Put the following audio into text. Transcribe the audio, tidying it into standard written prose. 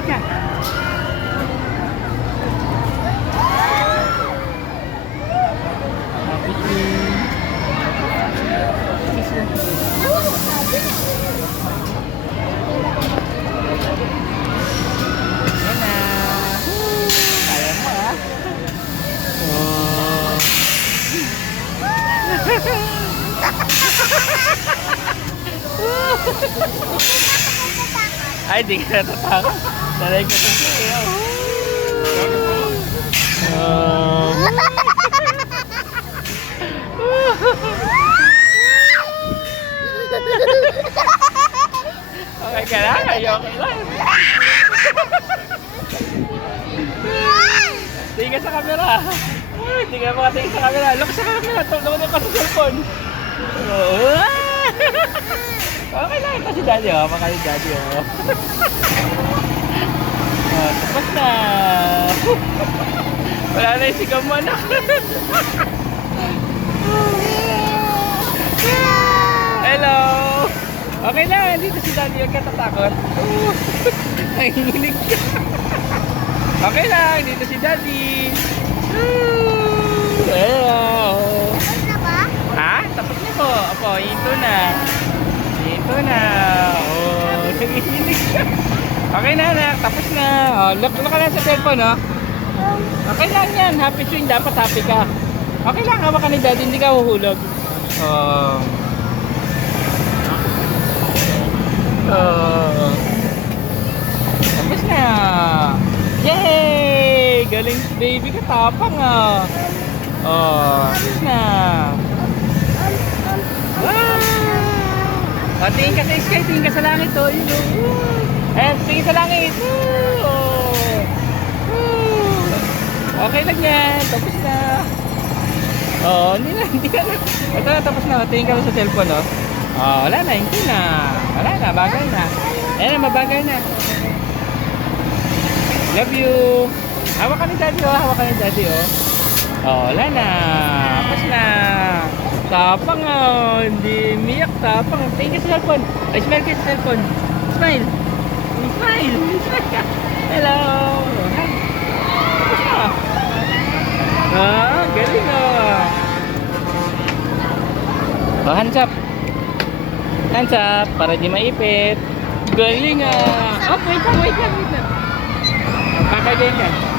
Ay ka. Ay, di ka natatakot. Dalay ko sa sa'yo. Okay ka lang? Ayoko lang. Tingin ka sa camera. Tingin ka makatingin sa camera. Look sa camera. Tulungan ka sa cellphone. Okay lang. Ito si Daddy, oh. Maka si Daddy, oh. Oh, tapos na. Wala na yung sigaw mo, anak. Hello. Okay lang. Dito si Daddy. Huwag ka tatakot. Nanginginig ka. Okay lang. Dito si Daddy. Hello. Tapos na ba? Ha? Tapos na po. Opo, ito na. Ito na. Oh, nangihinig ka. Okay na, anak. Tapos na. Oh, look ka lang sa cellphone, oh. Okay lang yan. Happy swing. Dapat happy ka. Okay lang. Hawak ka ni Daddy. Hindi ka huhulog. Oh. Oh. Tapos na. Yay! Galing baby ka. Tapang, ah. Oh. Tapos na. Oh, tingin ka sa sky, tingin ka sa langit, oh. Yun, oh. Eh, tingin sa langit. Oh. Oh. Okay lang yan. Tapos na. Oh, hindi na. Ito na, tapos na. Tingin ka lang sa cellphone, oh. Oh, wala na. Hindi na. Wala na. Bagay na. Ayan na, mabagay na. Love you. Hawak ka ni Daddy, oh. Hawak ka ni Daddy, oh. Oh, wala na. Tapos na. Tapang, oh. Hindi miyak. Tapang. Tingin ka sa cellphone. Ay, smile ka sa cellphone. Smile. Smile. Smile ka. Hello. Tapos na. Ah, galing, oh. Oh, hands up. Hands up. Para di maipit. Galing, ah. Oh, wait lang. Kakagayin ka.